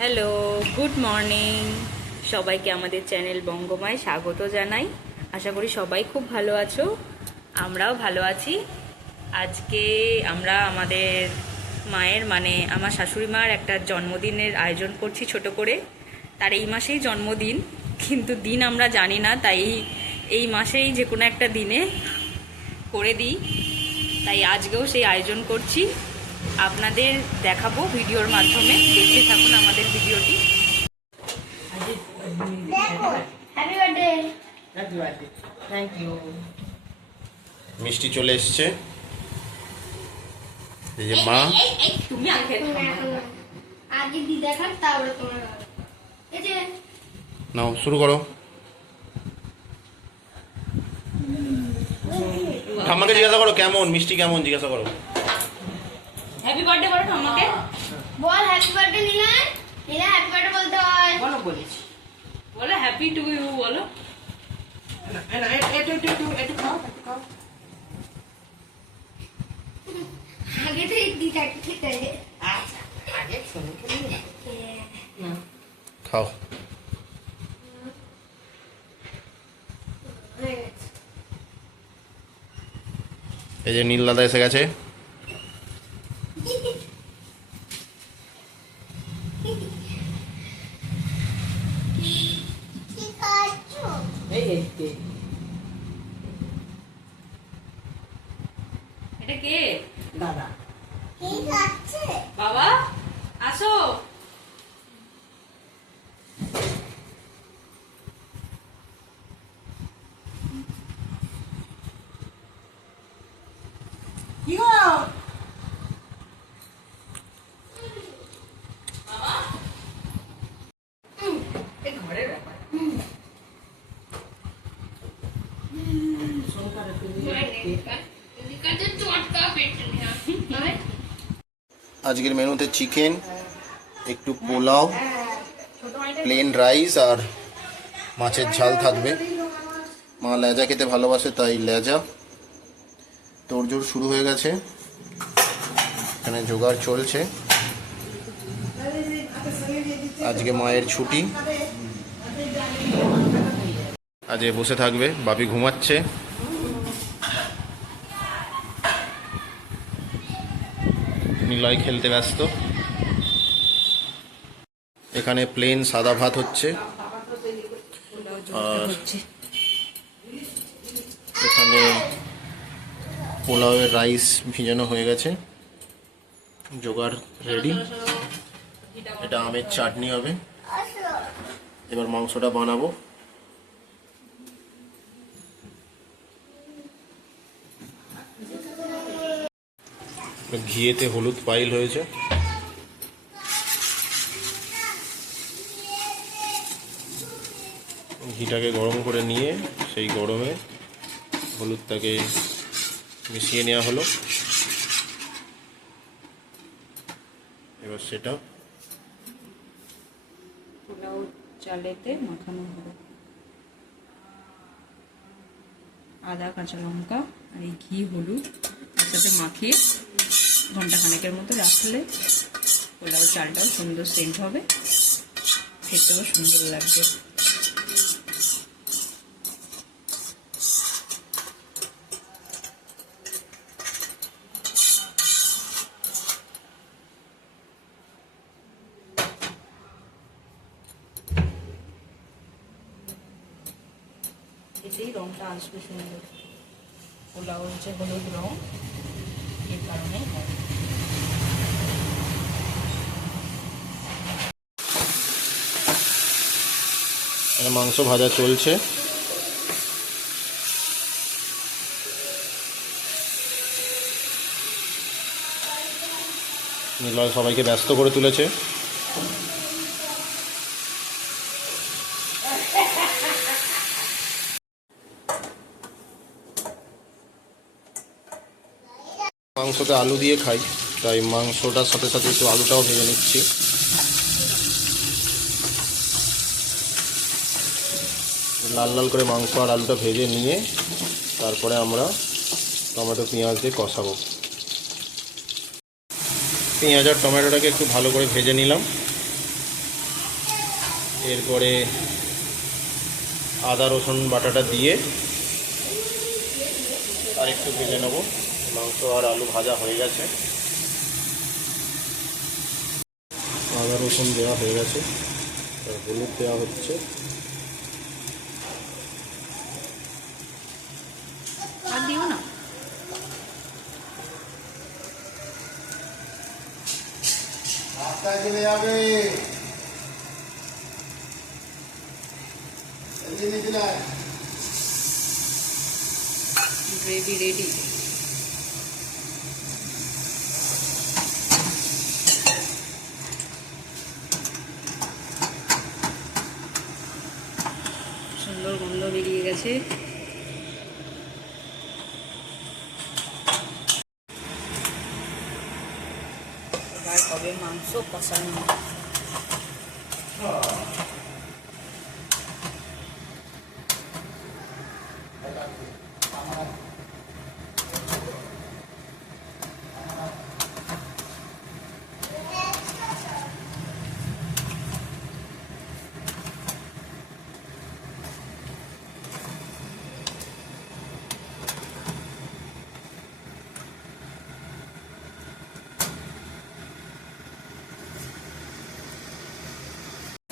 Hello, good morning. সবাইকে আমাদের channel বঙ্গমায় স্বাগত জানাই। আশা করি সবাই খুব ভালো আছো, আমরাও ভালো আছি। আজকে আমরা আমাদের মায়ের মানে আমার শাশুড়ি মার একটা জন্মদিনের আয়োজন করছি ছোট করে। তার এই মাসেই জন্মদিন, কিন্তু দিন আমরা জানি না, তাই এই মাসেই যে কোনো একটা দিনে করে দিই। তাই আজকেও সেই আয়োজন করছি। আপনাদের দেখাবো ভিডিওর মাধ্যমে। দেখতে থাকুন আমাদের ভিডিওটি। দেখো হ্যাপি বার্থডে থ্যাংক ইউ মিষ্টি চলে এসছে। এই যে মা। তুমি আগে আগে দি দেখার তারপরে তোমার এই যে নাও শুরু করো। ঠাম্মাকে জিজ্ঞাসা করো কেমন? মিষ্টি কেমন? জিজ্ঞাসা করো। হ্যাপি বার্থডে বলো আমাকে। বল happy birthday Nina Nina happy birthday বলতে হয়। বলো বলেছি। বলো হ্যাপি টু ইউ বলো। আগে তো থাকতে আচ্ছা আগে শুনে না না খাও। এই যে নীল দাদা এসে গেছে কি খাচ্ছ এই এই এই। এটা কে দাদা কি খাচ্ছে বাবা আসো কি গো এই ঘরের ব্যাপার সোনকারে তুমি চটকা পেটে নেওয়া আজকের মেনুতে চিকেন, একটু পোলাও প্লেন রাইস আর মাছের ঝাল থাকবে। মা লেজা খেতে ভালোবাসে, তাই লেজা। তোড়জোড় শুরু হয়ে গেছে। এখানে জোগাড় চলছে। আজকে মায়ের ছুটি। আজ এ বসে থাকবে, বাপি ঘুমাচ্ছে। নিলয় খেলতে ব্যস্ত। এখানে প্লেন সাদা ভাত হচ্ছে। আর এখানে পোলাওয়ের রাইস ভিজানো হয়ে গেছে। জোগাড় রেডি এটা আমের চাটনি হবে। এবার মাংসটা বানাবো। ঘিয়েতে হলুদ পাইল হয়েছে। ঘিটাকে গরম করে নিয়ে সেই গরমে হলুদটাকে মিশিয়ে নেওয়া হলো। এবার সেটা পোলাও চালেতে মাখানো হবে। আদা, কাঁচা লঙ্কা আর এই ঘি, হলুদ একসাথে মাখিয়ে ঘণ্টা খানেকের মতো রাখলে পোলাও চালটাও সুন্দর সেন্ট হবে। খেতেও সুন্দর লাগবে। এতেই রংটা আসবে সুন্দর। পোলাও হচ্ছে হলুদ রং এর কারণে মাংস ভাজা চলছে। সবাইকে ব্যস্ত করে তুলেছে। মাংসতে আলু দিয়ে খাই। তাই মাংসটার সাথে সাথে একটু আলুটাও ভেজে নিচ্ছি। লাল লাল করে মাংস আর আলুটা ভেজে নিয়ে তারপরে আমরা টমেটো পেঁয়াজ দিয়ে কষাবো। পেঁয়াজ আর টমেটোটাকে একটু ভালো করে ভেজে নিলাম। এরপরে আদা রসুন বাটাটা দিয়ে আর একটু ভেজে নেব। মাংস আর আলু ভাজা হয়ে গেছে। আদা রসুন দেওয়া হয়ে গেছে। আর হলুদ দেওয়া হচ্ছে। চলে যাবে। গ্রেভি রেডি সুন্দর গন্ধ গেছে এবার হবে মাংস কষানো।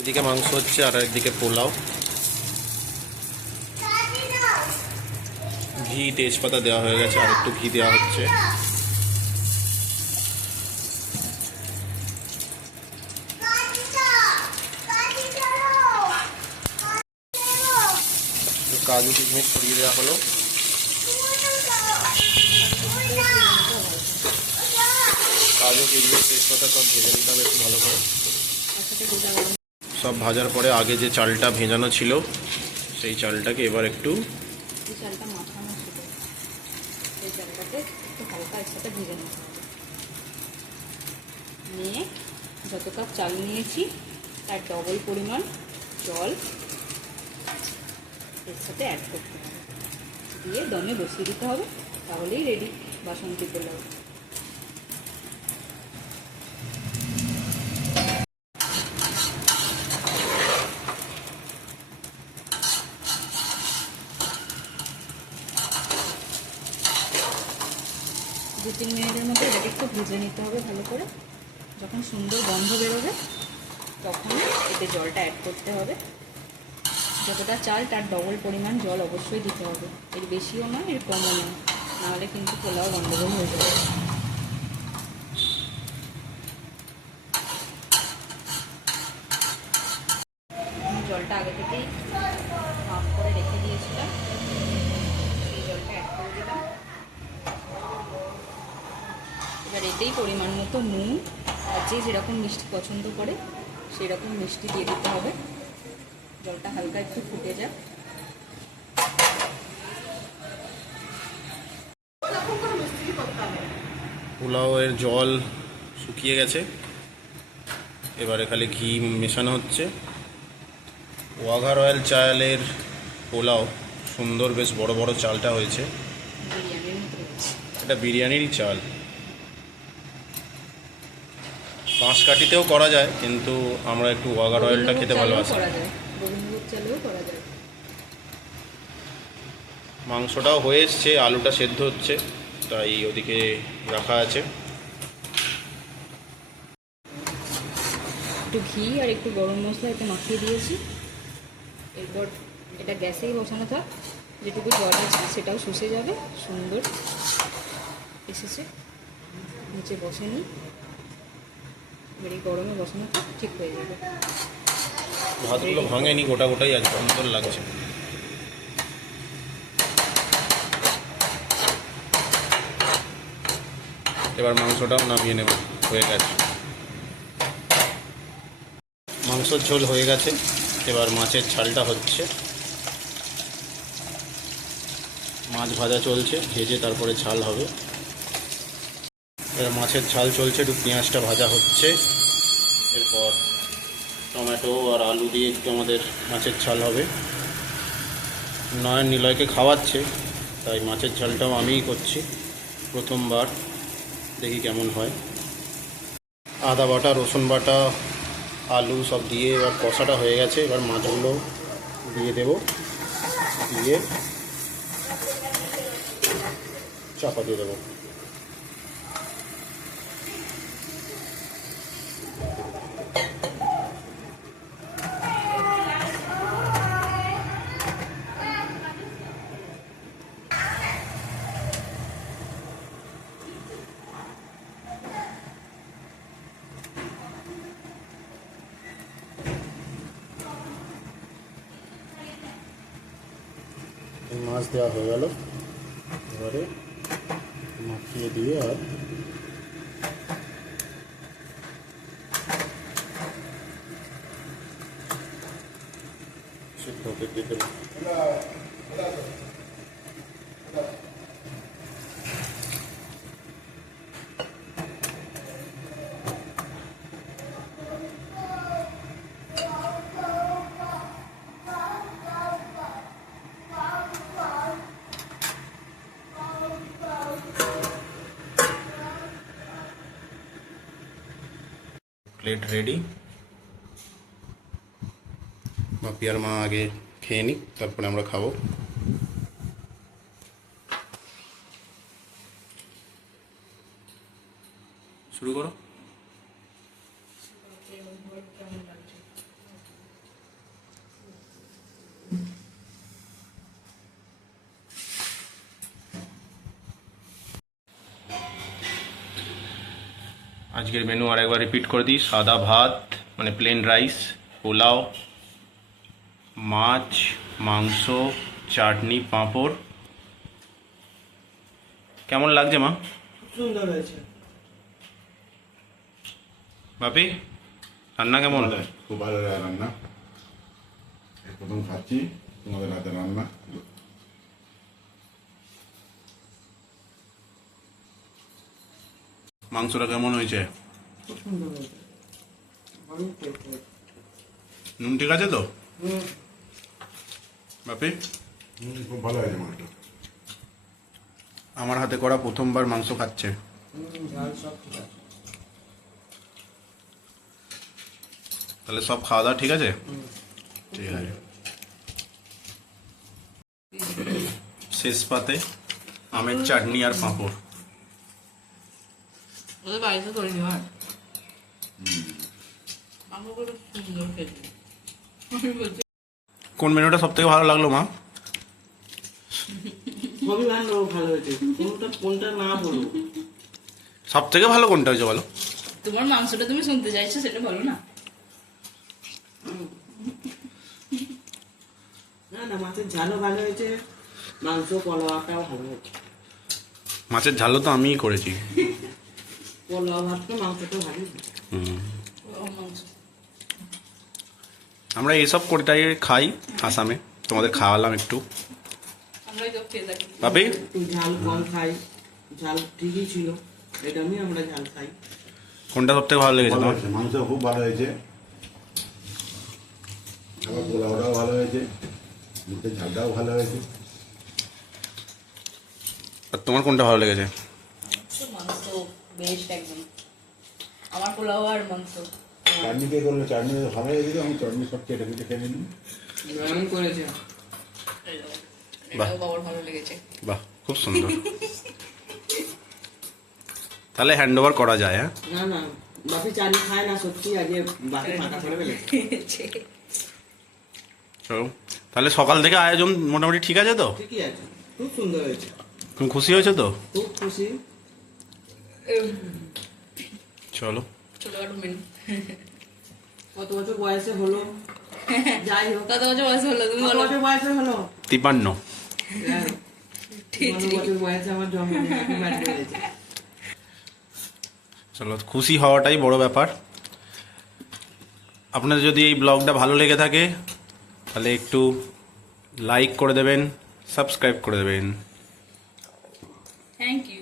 এদিকে মাংস হচ্ছে আর একদিকে পোলাও। ঘি, তেজপাতা দেওয়া হয়ে গেছে, আর একটু ঘি দেওয়া হচ্ছে। কাজু কিশমিশ ছড়িয়ে দেওয়া হলো। কাজু, কিশমিশ, তেজপাতা সব ভেজে নিতে হবে, একটু ভালো করে। সব ভাজার পরে আগে যে চালটা ভেজানো ছিল, সেই চালটাকে এবার একটু নিয়ে যত কাপ চাল নিয়েছি, তার ডবল পরিমাণ জল এর সাথে অ্যাড করতে হবে। দিয়ে দমে বসিয়ে দিতে হবে, তাহলেই রেডি বাসন্তী পোলাও ভেজে নিতে হবে ভালো করে। যখন সুন্দর গন্ধ বেরোবে, তখন এতে জলটা অ্যাড করতে হবে। যতটা চাল, তার ডবল পরিমাণ জল অবশ্যই দিতে হবে। এর বেশিও নয়, এর কমও নয়। নাহলে কিন্তু পোলাও গন্ডগোল হয়ে যাবে আমি জলটা আগে থেকেই মাফ করে রেখে দিয়েছিলাম সেই জলটা অ্যাড করে দিলাম এবার এতেই পরিমাণ মতো নুন আর যে যেরকম মিষ্টি পছন্দ করে সেই রকম মিষ্টি দিয়ে দিতে হবে। জলটা হালকা একটু ফুটে যাক। পোলাওয়ের জল শুকিয়ে গেছে। এবারে খালি ঘি মেশানো হচ্ছে। ওয়াঘার অয়েল চালের পোলাও সুন্দর বেশ বড় বড় চালটা হয়েছে। এটা বিরিয়ানিরই চাল। বাঁশকাঠিতেও করা যায় কিন্তু আমরা একটু ওয়াগার অয়েলটা খেতে ভালোবাসি। মাংসটাও হয়ে এসছে আলুটা সেদ্ধ হচ্ছে তাই ওদিকে রাখা আছে। একটু ঘি আর একটু গরম মশলা এতে মাখিয়ে দিয়েছি। এরপর এটা গ্যাসেই বসানো থাক যেটুকু জল আছে সেটাও শুষে যাবে সুন্দর এসেছে। নিচে বসেনি এই গরমে বসানো ঠিক হয়ে যাবে। ভাতগুলো ভাঙেনি গোটা গোটাই আছে সুন্দর লাগছে। এবার মাংসটাও নামিয়ে নেব, হয়ে গেছে। মাংসর ঝোল হয়ে গেছে, এবার মাছের ঝালটা হচ্ছে। মাছ ভাজা চলছে, ভেজে তারপরে ঝাল হবে। মাছের ঝাল চলছে, একটু পেঁয়াজটা ভাজা হচ্ছে। এরপর টমেটো আর আলু দিয়ে একটু আমাদের মাছের ঝাল হবে। নয়ন নিলয়কে খাওয়াচ্ছে, তাই মাছের ঝালটাও আমিই করছি প্রথমবার। দেখি কেমন হয়। আদা বাটা, রসুন বাটা, আলু সব দিয়ে এবার কষাটা হয়ে গেছে। এবার মাছগুলো দিয়ে দেবো। দিয়ে চাপা দিয়ে দেবো এই মাছ দেওয়া হয়ে গেল। এবারে মাখিয়ে দিয়ে আর সেদ্ধ হতে দিয়ে দেবো। প্লেট রেডি বাপিয়ার মা আগে খেয়ে নিই তারপরে আমরা খাব আজকের মেনু আর একবার রিপিট করে দিই। সাদা ভাত মানে প্লেন রাইস পোলাও মাছ মাংস চাটনি পাঁপড়। কেমন লাগছে মা? সুন্দর হয়েছে। বাপি রান্না কেমন? খুব ভালো লাগে রান্না। প্রথম খাচ্ছি তোমাদের হাতে রান্না। মাংসটা কেমন হয়েছে? নুন ঠিক আছে তো? হুম। বাপি? খুব ভালো হয়েছে মাছটা আমার হাতে করা প্রথমবার মাংস খাচ্ছে। হুম ঝাল সব ঠিক আছে। তাহলে সব খাওয়া দাওয়া ঠিক আছে? ঠিক আছে। শেষ পাতে আমের চাটনি আর পাঁপড়। ওদের বাড়িতে করে নি হয়। আমাকে সুন্দর খেতে কোন মেনুটা সব থেকে ভালো লাগল মা? ভালো ভালো হয়েছে। কোনটা কোনটা না বলব সব থেকে ভালো কোনটা হয়েছে বলো? তোমার মাংসটা তুমি শুনতে চাইছো সেটা বলো না। না না মাছের ঝালও ভালো হয়েছে। মাংস ভালো হয়েছে। মাছের ঝালও তো আমিই করেছি। পোলাও মাংসটা ভালো আমরা এইসব কোটাই খাই আসামে। তোমাদের খাওয়ালাম একটু। একটু ঝাল কম খাই। ঝাল ঠিকই ছিল। এটা নিয়ে আমরা ঝাল খাই। কোনটা সব থেকে ভালো লেগেছে তোমার? মাংস খুব ভালো হয়েছে। আবার পোলাওটাও ভালো হয়েছে। মুখের ঝালটাও ভালো হয়েছে। আর তোমার কোনটা ভালো লেগেছে? মাংস। বেশ একদম। আমার পোলাও আর মাংস। চাটনি কে করল চাটনি ভালো হয়েছে আমি চাটনি সব কেটে কেটে খেয়ে নিলাম। করেছে। বাহ। বাবার ভালো লেগেছে। বাহ খুব সুন্দর। তাহলে হ্যান্ড ওভার করা যায় হ্যাঁ? না না বাপি চাটনি খায় না সত্যি আজকে বাপি করে ফেলেছে। তাহলে সকাল থেকে আয়োজন মোটামুটি ঠিক আছে তো? ঠিকই আছে খুব সুন্দর হয়েছে। তুমি খুশি হয়েছো তো? খুব খুশি। চলো। ছোটখাটো মেনু। কত বছর বয়সে হলো? যাই হোক। কত বছর বয়স হলো? তুমি কত বছর বয়সে হলো? তিপান্ন। ঠিক কত ঠিক। বছর বয়সে আমার জন্ম হ্যাপি বার্থডে হয়েছে চলো খুশি হওয়াটাই বড় ব্যাপার। আপনাদের যদি এই ব্লগটা ভালো লেগে থাকে তাহলে একটু লাইক করে দেবেন সাবস্ক্রাইব করে দেবেন। Thank you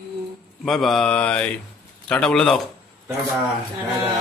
bye bye tata বলে দাও। Tata tata